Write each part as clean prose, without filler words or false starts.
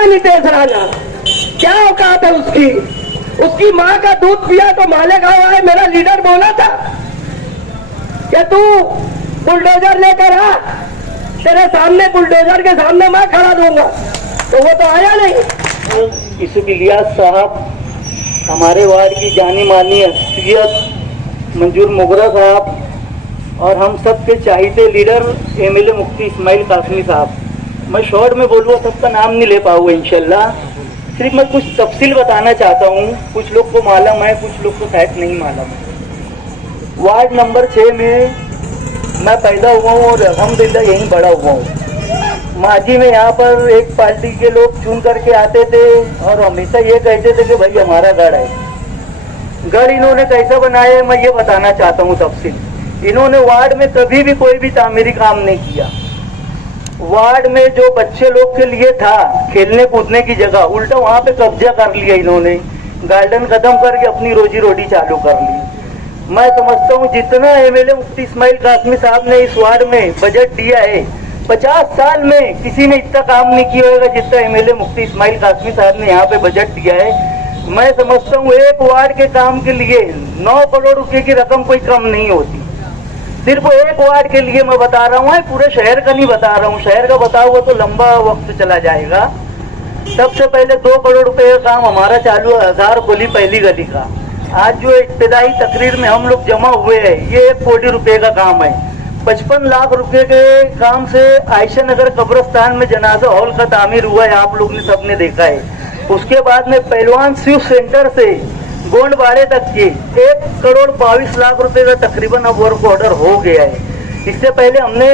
था नितेश राणा, क्या औकात है उसकी? उसकी माँ का दूध पिया तो मालेगांव आए, मेरा लीडर बोला था कि तू बुलडोजर लेकर आ, तेरे सामने बुलडोजर के सामने मैं खड़ा दूंगा, तो वो तो आया नहीं। यूसुफ इलियास साहब, हमारे वार्ड की जानी मानी शख्सियत मंजूर मोगरा साहब, और हम सब के चाहते लीडर एमएलए मुफ्ती इस्माइल कासमी साहब। मैं शॉर्ट में बोलूँगा, सबका नाम नहीं ले पाऊँगा इंशाल्लाह। सिर्फ मैं कुछ तफसील बताना चाहता हूँ, कुछ लोग को मालूम है, कुछ लोग को शायद नहीं मालूम है। वार्ड नंबर 6 में मैं पैदा हुआ हूँ और अल्हम्दुलिल्लाह यहीं बड़ा हुआ हूँ। माजी में यहाँ पर एक पार्टी के लोग चुन करके आते थे और हमेशा ये कहते थे कि भाई हमारा गढ़ है। गढ़ इन्होंने कैसा बनाया है मैं ये बताना चाहता हूँ तफसील। इन्होंने वार्ड में कभी भी कोई भी तामीरी काम नहीं किया। वार्ड में जो बच्चे लोग के लिए था खेलने कूदने की जगह, उल्टा वहाँ पे कब्जा कर लिया इन्होंने। गार्डन खत्म करके अपनी रोजी रोटी चालू कर ली। मैं समझता हूँ जितना एमएलए मुफ्ती इस्माइल कासमी साहब ने इस वार्ड में बजट दिया है, 50 साल में किसी ने इतना काम नहीं किया होगा जितना एमएलए मुफ्ती इस्माइल कासमी साहब ने यहाँ पे बजट दिया है। मैं समझता हूँ एक वार्ड के काम के लिए 9 करोड़ रुपए की रकम कोई कम नहीं होती। सिर्फ एक वार्ड के लिए मैं बता रहा हूँ, पूरे शहर का नहीं बता रहा हूँ। शहर का बताऊंगा तो लंबा वक्त चला जाएगा। सबसे पहले 2 करोड़ रुपए का काम हमारा चालू है 1000 गली पहली गली का। आज जो इब्तिदाई तकरीर में हम लोग जमा हुए हैं, ये 1 कोटी रुपए का काम है। 55 लाख रुपए के काम से आयशा नगर कब्रिस्तान में जनाजा हॉल का तामीर हुआ है, आप लोग ने सबने देखा है। उसके बाद में पहलवान शिव सेंटर से गोंडबाड़े तक के 1 करोड़ 22 लाख रुपए का तकरीबन अब वर्क ऑर्डर हो गया है। इससे पहले हमने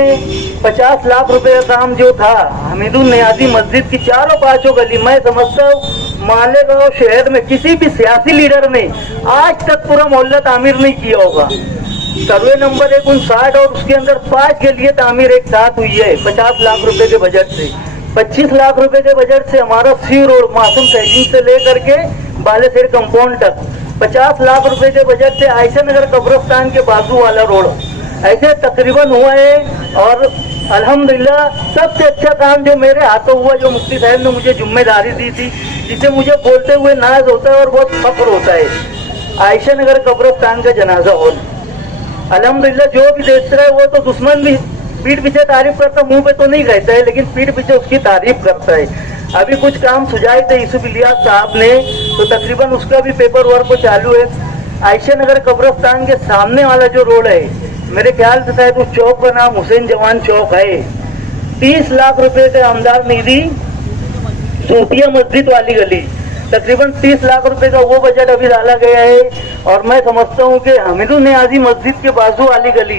50 लाख रुपए का काम जो था हमीदुल नियाजी मस्जिद की 4-5 गली, मैं समझता हूँ मालेगांव शहर में किसी भी सियासी लीडर ने आज तक पूरा मोहल्ला तामीर नहीं किया होगा। सर्वे नंबर 59 और उसके अंदर 5 के लिए तामीर एक साथ हुई है 50 लाख रुपए के बजट से। 25 लाख रुपए के बजट से हमारा सी रोड मासूम सैजिंग से लेकर के बालेसर कंपाउंड तक, 50 लाख रुपए के बजट से आयशा नगर कब्रिस्तान के बाजू वाला रोड, ऐसे तकरीबन हुआ है। और अल्हम्दुलिल्लाह सबसे अच्छा काम जो मेरे हाथों हुआ, जो मुफ्ती साहब ने मुझे जिम्मेदारी दी थी, जिसे मुझे बोलते हुए नाज होता है और बहुत फख्र होता है, आयशा नगर कब्रिस्तान का जनाजा हॉल। अल्हम्दुलिल्लाह जो भी देखता है वो तो दुश्मन भी पीठ पीछे तारीफ करता, मुंह पे तो नहीं कहता है, लेकिन पीठ पीछे उसकी तारीफ करता है। अभी कुछ काम सुझाए थे यूसुफ इलियास साहब ने, तो तकरीबन उसका भी पेपर वर्क चालू है। आयशा नगर कब्रिस्तान के सामने वाला जो रोड है, मेरे ख्याल से शायद उस चौक का नाम हुसैन जवान चौक है। 30 लाख रुपए के आमदार निधि सूफिया मस्जिद वाली गली, तकरीबन 30 लाख रुपए का वो बजट अभी डाला गया है। और मैं समझता हूँ कि हमीदुल नियाजी मस्जिद के बाजू वाली गली,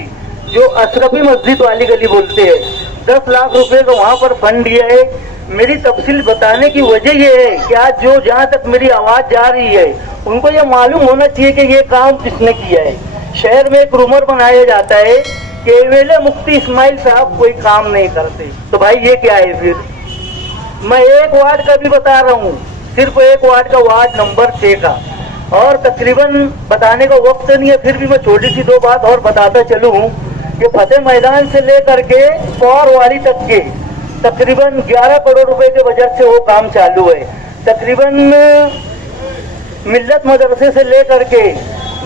जो अशरफी मस्जिद वाली गली बोलते हैं, 10 लाख रुपए का वहाँ पर फंड दिया है। मेरी तफसील बताने की वजह ये है कि आज जो जहाँ तक मेरी आवाज जा रही है, उनको ये मालूम होना चाहिए कि ये काम किसने किया है। शहर में एक रूमर बनाया जाता है कि एमएलए मुफ्ती इस्माइल साहब कोई काम नहीं करते, तो भाई ये क्या है फिर? मैं एक वार्ड का भी बता रहा हूँ, सिर्फ एक वार्ड का, वार्ड नंबर 6 का, और तकरीबन बताने का वक्त नहीं है, फिर भी मैं छोटी सी 2 बात और बताता चलूँ कि फतेह मैदान से लेकर के पौरवाड़ी तक के तकरीबन 11 करोड़ रुपए के बजट से वो काम चालू है। तकरीबन मिल्लत मदरसे से लेकर के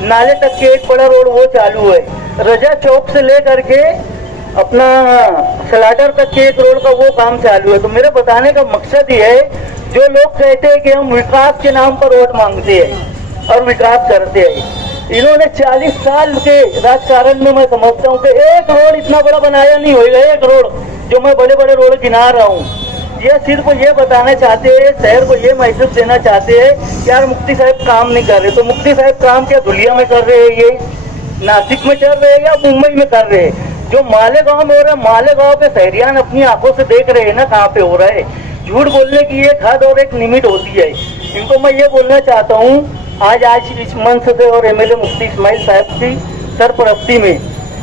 नाले तक के एक बड़ा रोड वो चालू है। रजा चौक से लेकर के अपना सलाटर तक के एक रोड का वो काम चालू है। तो मेरे बताने का मकसद ये है, जो लोग कहते हैं कि हम विकास के नाम पर वोट मांगते हैं और विकास करते हैं, इन्होंने 40 साल के राजकारण में मैं समझता हूँ कि एक रोड इतना बड़ा बनाया नहीं होगा। एक रोड जो मैं बड़े बड़े रोड गिना रहा हूँ, ये सिर्फ ये बताना चाहते हैं, शहर को ये मैसेज देना चाहते हैं कि यार मुफ्ती साहब काम नहीं कर रहे। तो मुफ्ती साहब काम क्या धुलिया में कर रहे हैं, ये नासिक में चल रहे हैं या मुंबई में कर रहे हैं? जो मालेगांव में हो रहा है, मालेगांव के शहरियान अपनी आंखों से देख रहे हैं ना कहाँ पे हो रहा है। झूठ बोलने की एक हद और एक लिमिट होती है। इनको मैं ये बोलना चाहता हूँ आज इस मंच से और एमएलए मुफ्ती इस्माइल साहब की सरपरस्ती में,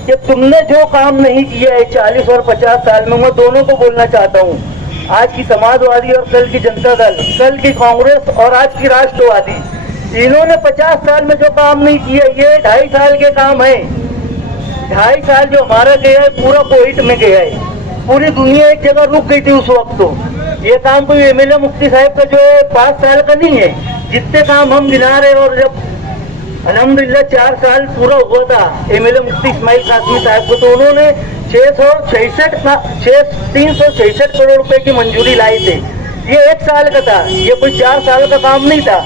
कि तुमने जो काम नहीं किया है 40 और 50 साल में, मैं दोनों को बोलना चाहता हूँ, आज की समाजवादी और कल की जनता दल, कल की कांग्रेस और आज की राष्ट्रवादी, इन्होंने 50 साल में जो काम नहीं किया, ये 2.5 साल के काम है। 2.5 साल जो हमारा गया है पूरा कोविड में गया है। पूरी दुनिया एक जगह रुक गई थी उस वक्त। तो ये काम कोई एमएलए मुफ्ती साहब का जो है 5 साल का नहीं है, जितने काम हम गिना रहे। और जब अल्हम्दुलिल्लाह 4 साल पूरा हुआ था एमएलए मुफ्ती इस्माइल कासमी साहब को, तो उन्होंने 366 करोड़ रुपए की मंजूरी लाई थी। ये 1 साल का था, ये कोई 4 साल का काम नहीं था।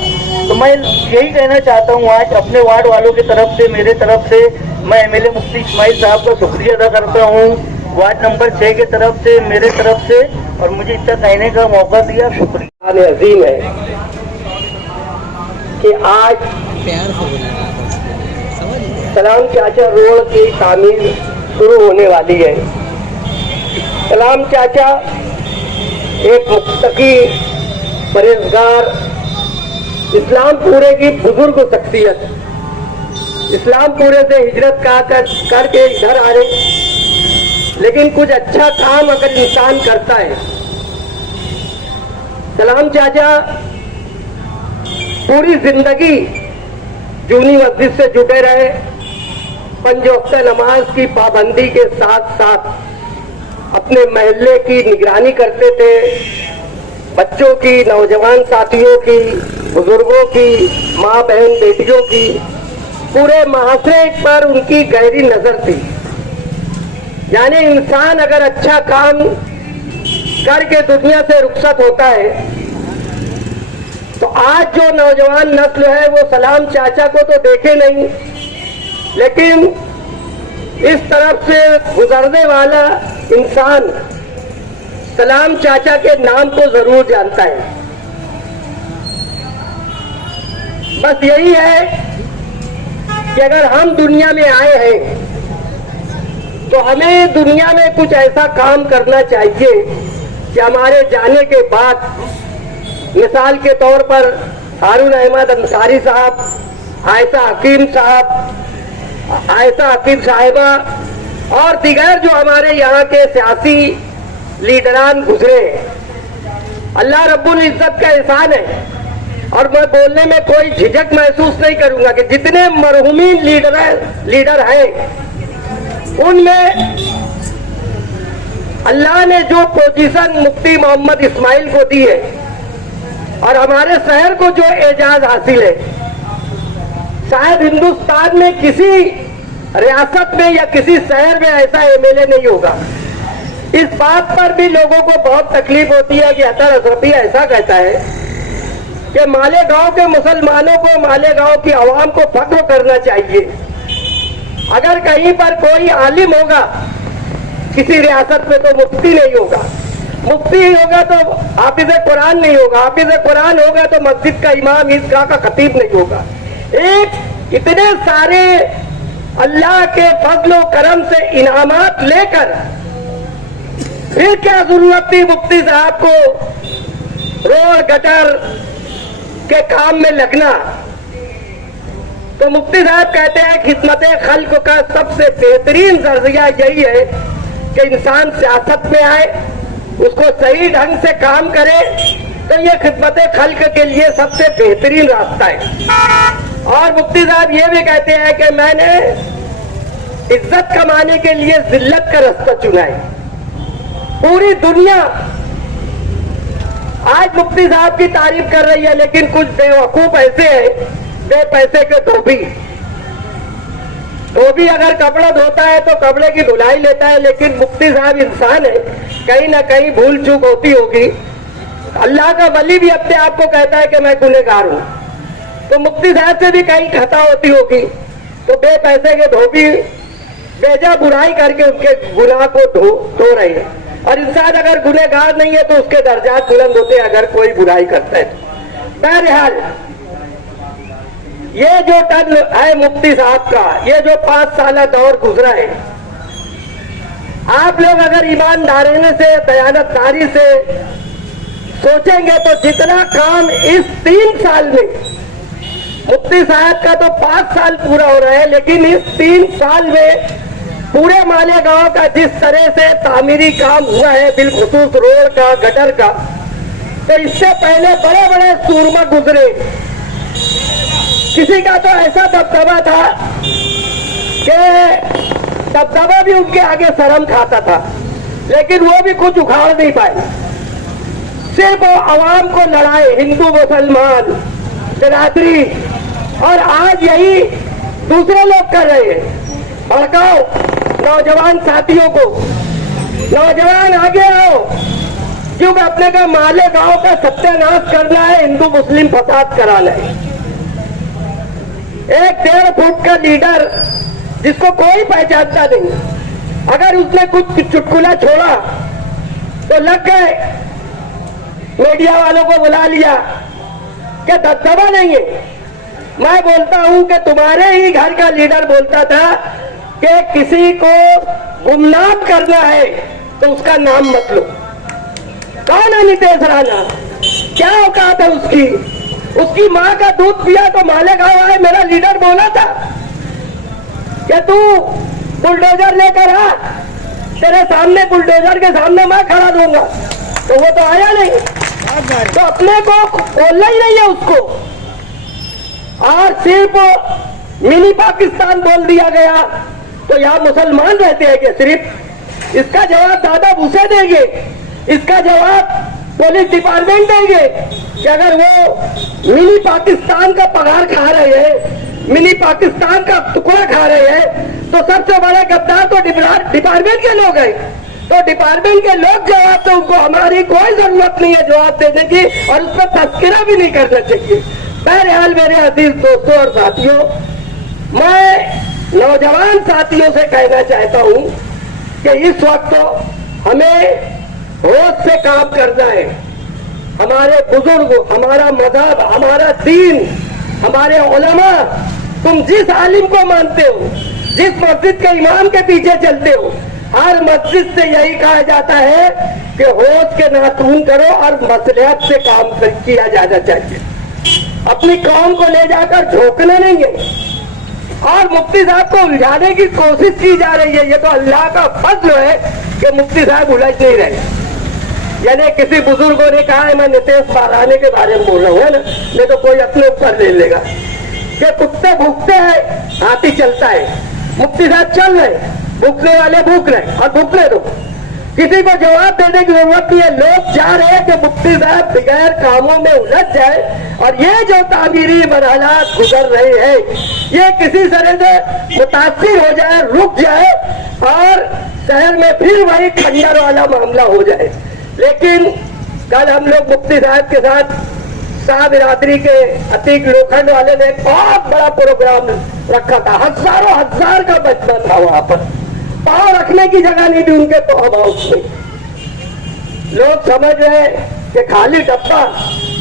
तो मैं यही कहना चाहता हूँ आज अपने वार्ड वालों की तरफ से, मेरे तरफ से, मैं एमएलए मुफ्ती इस्माइल साहब का शुक्रिया अदा करता हूँ, वार्ड नंबर 6 की तरफ से, मेरे तरफ से, और मुझे इतना कहने का मौका दिया, शुक्रिया। अजीम है कि आज सलाम चाचा रोड की तामीर शुरू होने वाली है। सलाम चाचा एक मुत्तकी, परहेजगार, इस्लाम पूरे की बुजुर्ग शख्सियत, इस्लाम पूरे से हिजरत करके इधर आ रहे, लेकिन कुछ अच्छा काम अगर इंसान करता है, सलाम चाचा पूरी जिंदगी जूनी मस्जिद से जुटे रहे, 5 वक्त नमाज की पाबंदी के साथ साथ अपने महल्ले की निगरानी करते थे, बच्चों की, नौजवान साथियों की, बुजुर्गों की, माँ बहन बेटियों की, पूरे माशरे पर उनकी गहरी नजर थी। यानी इंसान अगर अच्छा काम करके दुनिया से रुखसत होता है, तो आज जो नौजवान नस्ल है वो सलाम चाचा को तो देखे नहीं, लेकिन इस तरफ से गुजरने वाला इंसान सलाम चाचा के नाम को जरूर जानता है। बस यही है कि अगर हम दुनिया में आए हैं तो हमें दुनिया में कुछ ऐसा काम करना चाहिए कि हमारे जाने के बाद, मिसाल के तौर पर हारून अहमद अंसारी साहब, आयशा हकीम साहब, आयशा हकीम साहिबा और दिगर जो हमारे यहाँ के सियासी लीडरान गुजरे, अल्लाह रब्बुल इज्जत का एहसान है। और मैं बोलने में कोई झिझक महसूस नहीं करूंगा कि जितने मरहूमीन लीडर हैं, उनमें अल्लाह ने जो पोजीशन मुफ्ती मोहम्मद इस्माइल को दी है और हमारे शहर को जो एजाज हासिल है, शायद हिंदुस्तान में किसी रियासत में या किसी शहर में ऐसा एमएलए नहीं होगा। इस बात पर भी लोगों को बहुत तकलीफ होती है कि अतर अशरफी ऐसा कहता है कि मालेगांव के मुसलमानों को, मालेगांव की आवाम को फख्र करना चाहिए। अगर कहीं पर कोई आलिम होगा किसी रियासत में तो मुफ्ती नहीं होगा, मुफ्ती होगा तो हाफिज कुरान नहीं होगा, हाफिज कुरान होगा तो मस्जिद का इमाम, ईदगाह का खतीब नहीं होगा। एक इतने सारे अल्लाह के फजल व करम से इनामात लेकर फिर क्या जरूरत थी मुफ्ती साहब को रोड गटर के काम में लगना। तो मुफ्ती साहब कहते हैं खिदमत खल्क का सबसे बेहतरीन जरिया यही है कि इंसान सियासत में आए, उसको सही ढंग से काम करे, तो ये खिदमत खल्क के लिए सबसे बेहतरीन रास्ता है। और मुफ्ती साहब ये भी कहते हैं कि मैंने इज्जत कमाने के लिए जिल्लत का रास्ता चुना है। पूरी दुनिया आज मुफ्ती साहब की तारीफ कर रही है, लेकिन कुछ बेवकूफ ऐसे हैं, बे पैसे के धोबी अगर कपड़ा धोता है तो कपड़े की धुलाई लेता है, लेकिन मुफ्ती साहब इंसान है, कहीं ना कहीं भूल चूक होती होगी। अल्लाह का वली भी अपने आप को कहता है कि मैं गुनहगार हूं, तो मुफ्ती साहब से भी कहीं खता होती होगी। तो बे पैसे के धोबी बेजा बुराई करके उसके गुनाह को धो रहे हैं। और इंसान अगर गुनहगार नहीं है तो उसके दर्जात बुलंद होते हैं अगर कोई बुराई करता है। बहरहाल ये जो टर्न है मुफ्ती साहब का, ये जो 5 साल दौर गुजरा है, आप लोग अगर ईमानदारी से, दयानतदारी से सोचेंगे तो जितना काम इस 3 साल में, मुफ्ती साहब का तो 5 साल पूरा हो रहा है, लेकिन इस 3 साल में पूरे मालेगांव का जिस तरह से तामीरी काम हुआ है, बिलखुसूस रोड का, गटर का, तो इससे पहले बड़े बड़े सूरमा गुजरे। किसी का तो ऐसा दबदबा था कि दबदबा भी उनके आगे शर्म खाता था, लेकिन वो भी कुछ उखाड़ नहीं पाए। सिर्फ आवाम को लड़ाए, हिंदू मुसलमान बिरादरी, और आज यही दूसरे लोग कर रहे हैं। भड़काओ नौजवान साथियों को, नौजवान आगे आओ, क्योंकि अपने का मालेगांव का सत्यानाश करना है, हिंदू मुस्लिम फसाद कराना है। एक 1.5 फुट का लीडर जिसको कोई पहचानता नहीं, अगर उसने कुछ चुटकुला छोड़ा तो लग गए, मीडिया वालों को बुला लिया कि दबदबा नहीं है। मैं बोलता हूं कि तुम्हारे ही घर का लीडर बोलता था कि किसी को गुमनाम करना है तो उसका नाम मत लो। कौन है नितेश राणा? क्या औकात है उसकी? उसकी मां का दूध पिया तो मालेगांव आए, मेरा लीडर बोला था कि तू बुलडोजर लेकर आ, तेरे सामने बुलडोजर के सामने मैं खड़ा दूंगा, तो वो तो आया नहीं। तो अपने को बोलना ही नहीं है उसको, और सिर्फ मिनी पाकिस्तान बोल दिया गया। तो यहाँ मुसलमान रहते हैं कि सिर्फ? इसका जवाब दादा भूसे देंगे, इसका जवाब पुलिस डिपार्टमेंट देंगे कि अगर वो मिनी पाकिस्तान का पगार खा रहे हैं, मिनी पाकिस्तान का टुकड़ा खा रहे हैं, तो सबसे बड़ा गद्दार तो डिपार्टमेंट के लोग हैं। तो डिपार्टमेंट के लोग जवाब, तो उनको हमारी कोई जरूरत नहीं है जवाब देने की, और उस पर तस्करा भी नहीं करना चाहिए। बहरहाल मेरे अजीज दोस्तों और साथियों, मैं नौजवान साथियों से कहना चाहता हूं कि इस वक्त हमें होश से काम करना है। हमारे बुजुर्ग, हमारा मजहब, हमारा दीन, हमारे उलमा, तुम जिस आलिम को मानते हो, जिस मस्जिद के इमाम के पीछे चलते हो, हर मस्जिद से यही कहा जाता है कि होश के नाखून करो और मसलियत से काम किया जाना चाहिए। अपनी कौम को ले जाकर झोंकना नहीं है, और मुफ्ती साहब को उलझाने की कोशिश की जा रही है। ये तो अल्लाह का फजल है कि मुफ्ती साहब उलझ नहीं रहे। यानी किसी बुजुर्गों ने कहा है, मैं नितेश बाराने के बारे में बोल रहा हूँ, है ना, नहीं तो कोई अपने ऊपर ले लेगा कि कुत्ते भूखते हैं, हाथी चलता है। मुफ्ती साहब चल रहे, भूखने वाले भूख रहे, और भूखने दो, किसी को जवाब देने की जरूरत नहीं है। लोग चाह रहे हैं कि मुफ्ती साहब बगैर कामों में उलझ जाए, और ये जो तामीरी मरहलात गुजर रहे हैं, ये किसी तरह से मुतासिर हो जाए, रुक जाए, और शहर में फिर वही खंडर वाला मामला हो जाए। लेकिन कल हम लोग मुफ्ती साहब के साथ शाह बिरादरी के अतीक लोखंड वाले ने एक बहुत बड़ा प्रोग्राम रखा था, हजारों हजार का बचना था वहां पर, पाँव रखने की जगह नहीं थी उनके पाँव हाउस में। लोग समझ रहे कि खाली डब्बा,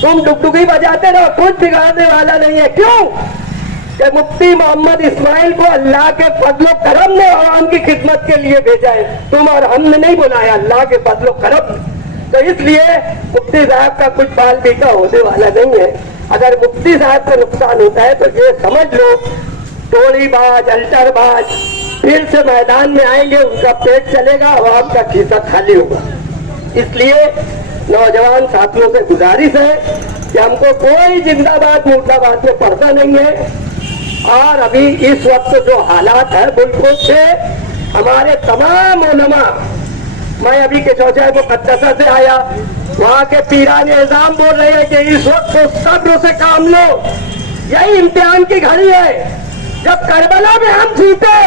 तुम डुगडुगी बजाते रहो, कुछ बिगाड़ने वाला नहीं है। क्यों? कि मुफ्ती मोहम्मद इस्माइल को अल्लाह के फजलो करम ने आवाम की खिदमत के लिए भेजा है, तुम और हमने नहीं बुलाया, अल्लाह के फजलो करम। तो इसलिए मुफ्ती साहब का कुछ बाल बेटा होने वाला नहीं है। अगर मुफ्ती साहब का नुकसान होता है तो ये समझ लो, टोलीबाज, अल्टरबाज फिर से मैदान में आएंगे, उनका पेट चलेगा, आवाम का खीसा खाली होगा। इसलिए नौजवान साथियों से गुजारिश है कि हमको कोई जिंदाबाद मुर्दाबाद में पड़ता नहीं है, और अभी इस वक्त जो हालात है मुल्कों से, हमारे तमाम उलमा, मैं अभी के चौचाई मुकद्दसा से आया, वहाँ के पीरान निजाम बोल रहे हैं कि इस वक्त तो सब्र से काम लो, यही इम्तिहान की घड़ी है। जब करबला में हम जीते,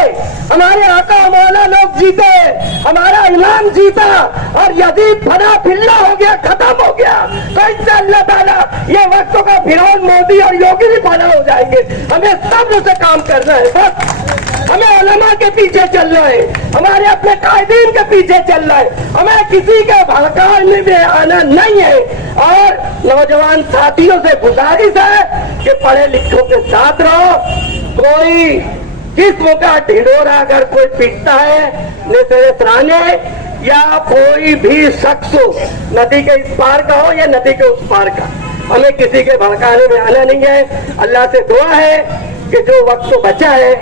हमारे आका मौला लोग जीते, हमारा इमाम जीता, और यजीद फना फिल्ला हो गया, खत्म हो गया, तो इससे अल्लाह ताला ये वक्तों का फिरौन, मोदी और योगी भी फना हो जाएंगे। हमें सब्र से काम करना है, बस हमें उलमा के पीछे चलना है, हमारे अपने कायदीन के पीछे चलना है, हमें किसी के भड़काने में आना नहीं है। और नौजवान साथियों से गुजारिश है कि पढ़े लिखों के साथ रहो। कोई किस्म का ढिंढोरा अगर कोई पीटता है, नितेश राणे या कोई भी शख्स हो, नदी के इस पार का हो या नदी के उस पार का, हमें किसी के भड़काने में आना नहीं है। अल्लाह से दुआ है कि जो वक्त बचा है,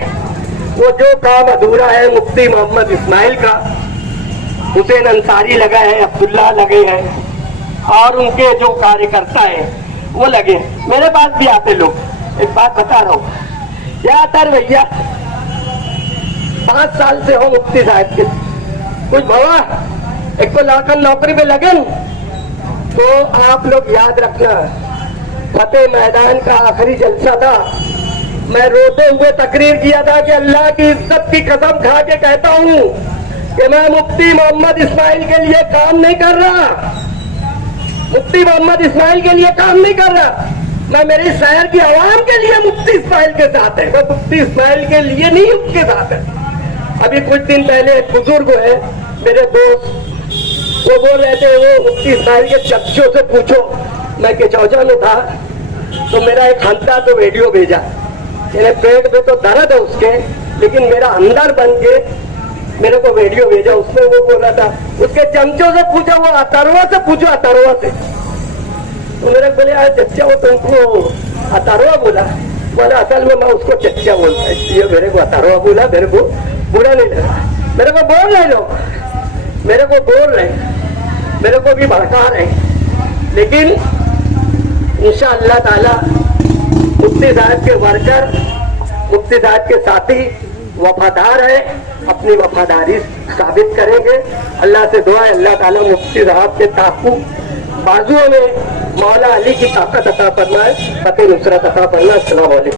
वो जो काम अधूरा है, मुफ्ती मोहम्मद इस्माइल का, हुसैन अंसारी लगा है, अब्दुल्ला लगे हैं, और उनके जो कार्यकर्ता हैं वो लगे। मेरे पास भी आते लोग, एक बात बता रहा हूँ, क्या तर भैया 5 साल से हो मुफ्ती साहब के, कुछ भवा एक तो लाखन नौकरी में लगन, तो आप लोग याद रखना, फतेह मैदान का आखिरी जलसा था, मैं रोते हुए तकरीर किया था कि अल्लाह की इज्जत की कसम खा के कहता हूं कि मैं मुफ्ती मोहम्मद इस्माइल के लिए काम नहीं कर रहा, मुफ्ती मोहम्मद इस्माइल के लिए काम नहीं कर रहा, मैं मेरे शहर की आवाम के लिए मुफ्ती इस्माइल के साथ है, मैं मुफ्ती इस्माइल के लिए नहीं उसके साथ है। अभी कुछ दिन पहले एक बुजुर्ग है मेरे दोस्त, वो बोल रहे थे वो मुफ्ती इस्माइल के चच्चों से पूछो, मैं केचौजा में था तो मेरा एक हंता तो वीडियो भेजा, मेरे पेट में तो दर्द है उसके, लेकिन मेरा अंदर बन के मेरे को वीडियो भेजा, उसमें वो बोला था उसके चमचों से पूछो, वो अतरवा से पूछो, अतरवा से। तो मेरे बोले यार चच्चा वो तुमको अतरवा बोला असल में मैं उसको चच्चा बोलता, इसलिए मेरे को अतरवा बोला, मेरे को बुरा नहीं लगा, मेरे को बोल रहे लोग, मेरे को बोल रहे, मेरे को भी भड़का रहे, लेकिन इंशाअल्लाह ताला मुफ्ती साहब के वर्कर, मुफ्ती साहब के साथी वफादार है, अपनी वफादारी साबित करेंगे। अल्लाह से दुआ है अल्लाह ताला मुफ्ती साहब के ताकू बाजुओं में मौला अली की ताकत अता फरमाए, फतेह नुसरत अता फरमाए। अस्सलाम वालेकुम।